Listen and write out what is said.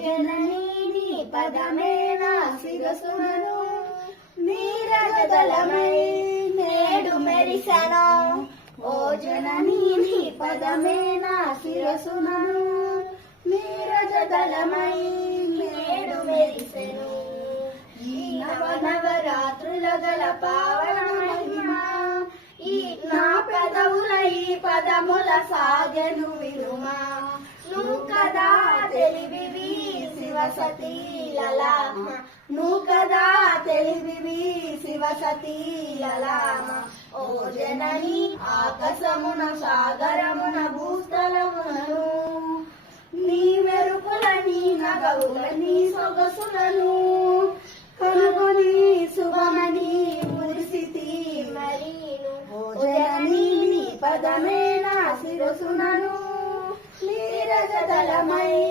జననీ నీ పదమే నా శిరసునను నీరజదలమై నేడు మెరిసెను. ఓ జననీ నీ పదమే నా శిరసునను నీరజదలమై నేడు మెరిసెను. ఈ నవ నవరాత్రుల గల పావన మహిమ ఈ నా పెదవుల ఈ పదముల సాగను వినుమా. నువ్వు కదా తెలివి శివసతి లలామ. నువ్వు కదా తెలివివి శివసతి లలామ. ఓ జనని ఆకాశమున సాగరమున భూస్థలమునను. నీ మెరుపుల నీ నగవుల నీ సొగసులను కనుగొని శుభమని మురిసితి మరి జననీ నీ పదమే నా శిరసునను. నీరజ దళమై